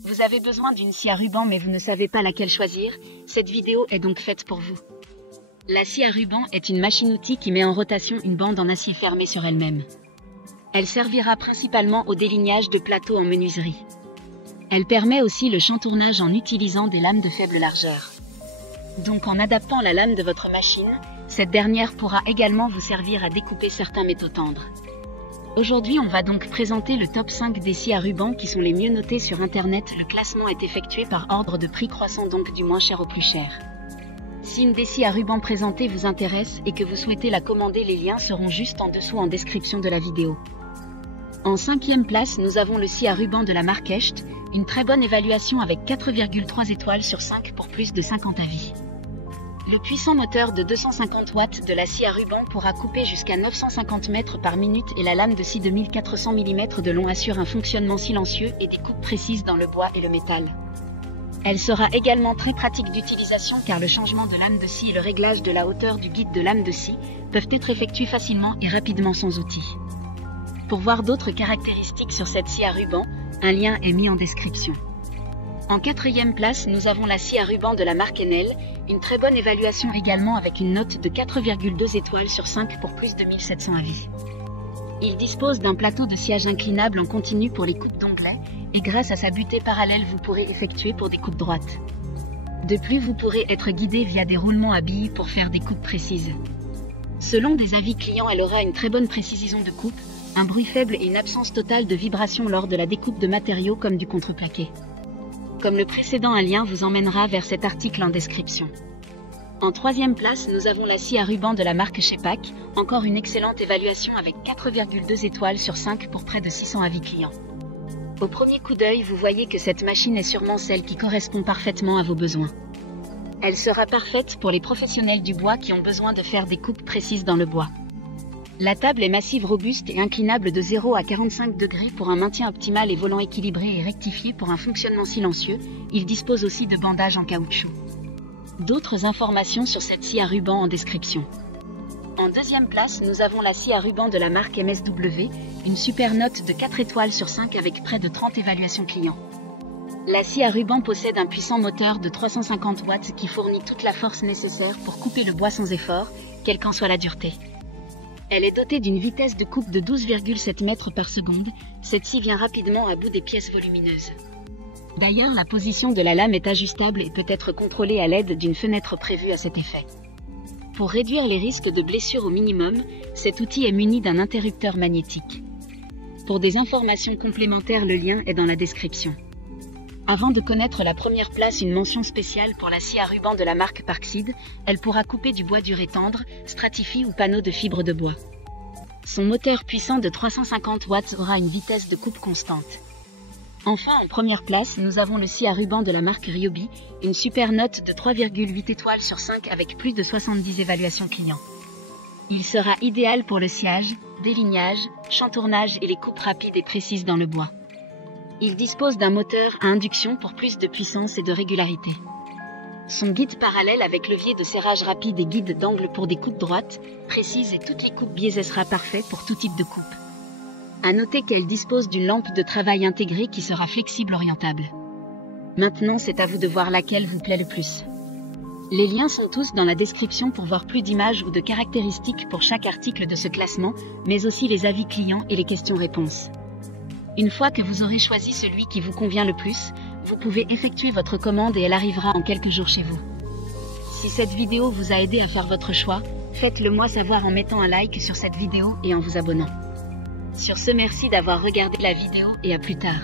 Vous avez besoin d'une scie à ruban mais vous ne savez pas laquelle choisir? Cette vidéo est donc faite pour vous. La scie à ruban est une machine-outil qui met en rotation une bande en acier fermée sur elle-même. Elle servira principalement au délignage de plateaux en menuiserie. Elle permet aussi le chantournage en utilisant des lames de faible largeur. Donc en adaptant la lame de votre machine, cette dernière pourra également vous servir à découper certains métaux tendres. Aujourd'hui, on va donc présenter le top 5 des scies à ruban qui sont les mieux notées sur Internet. Le classement est effectué par ordre de prix croissant, donc du moins cher au plus cher. Si une des scies à ruban présentées vous intéresse et que vous souhaitez la commander, les liens seront juste en dessous en description de la vidéo. En 5e place, nous avons le scie à ruban de la marque Echt, une très bonne évaluation avec 4,3 étoiles sur 5 pour plus de 50 avis. Le puissant moteur de 250 watts de la scie à ruban pourra couper jusqu'à 950 mètres par minute et la lame de scie de 1400 mm de long assure un fonctionnement silencieux et des coupes précises dans le bois et le métal. Elle sera également très pratique d'utilisation car le changement de lame de scie et le réglage de la hauteur du guide de lame de scie peuvent être effectués facilement et rapidement sans outil. Pour voir d'autres caractéristiques sur cette scie à ruban, un lien est mis en description. En 4e place, nous avons la scie à ruban de la marque Enel, une très bonne évaluation également avec une note de 4,2 étoiles sur 5 pour plus de 1700 avis. Il dispose d'un plateau de sciage inclinable en continu pour les coupes d'onglets, et grâce à sa butée parallèle vous pourrez effectuer pour des coupes droites. De plus, vous pourrez être guidé via des roulements à billes pour faire des coupes précises. Selon des avis clients, elle aura une très bonne précision de coupe, un bruit faible et une absence totale de vibration lors de la découpe de matériaux comme du contreplaqué. Comme le précédent, un lien vous emmènera vers cet article en description. En 3e place, nous avons la scie à ruban de la marque Shepak, encore une excellente évaluation avec 4,2 étoiles sur 5 pour près de 600 avis clients. Au premier coup d'œil, vous voyez que cette machine est sûrement celle qui correspond parfaitement à vos besoins. Elle sera parfaite pour les professionnels du bois qui ont besoin de faire des coupes précises dans le bois. La table est massive, robuste et inclinable de 0 à 45 degrés pour un maintien optimal et volant équilibré et rectifié pour un fonctionnement silencieux. Il dispose aussi de bandages en caoutchouc. D'autres informations sur cette scie à ruban en description. En 2e place, nous avons la scie à ruban de la marque MSW, une super note de 4 étoiles sur 5 avec près de 30 évaluations clients. La scie à ruban possède un puissant moteur de 350 watts qui fournit toute la force nécessaire pour couper le bois sans effort, quelle qu'en soit la dureté. Elle est dotée d'une vitesse de coupe de 12,7 mètres par seconde. Cette scie vient rapidement à bout des pièces volumineuses. D'ailleurs, la position de la lame est ajustable et peut être contrôlée à l'aide d'une fenêtre prévue à cet effet. Pour réduire les risques de blessures au minimum, cet outil est muni d'un interrupteur magnétique. Pour des informations complémentaires, le lien est dans la description. Avant de connaître la première place, une mention spéciale pour la scie à ruban de la marque Parkside. Elle pourra couper du bois dur et tendre, stratifie ou panneaux de fibres de bois. Son moteur puissant de 350 watts aura une vitesse de coupe constante. Enfin, en première place, nous avons le scie à ruban de la marque Ryobi, une super note de 3,8 étoiles sur 5 avec plus de 70 évaluations clients. Il sera idéal pour le sciage, délignage, chantournage et les coupes rapides et précises dans le bois. Il dispose d'un moteur à induction pour plus de puissance et de régularité. Son guide parallèle avec levier de serrage rapide et guide d'angle pour des coupes droites, précises et toutes les coupes biaisées sera parfait pour tout type de coupe. À noter qu'elle dispose d'une lampe de travail intégrée qui sera flexible orientable. Maintenant, c'est à vous de voir laquelle vous plaît le plus. Les liens sont tous dans la description pour voir plus d'images ou de caractéristiques pour chaque article de ce classement, mais aussi les avis clients et les questions-réponses. Une fois que vous aurez choisi celui qui vous convient le plus, vous pouvez effectuer votre commande et elle arrivera en quelques jours chez vous. Si cette vidéo vous a aidé à faire votre choix, faites-le moi savoir en mettant un like sur cette vidéo et en vous abonnant. Sur ce, merci d'avoir regardé la vidéo et à plus tard.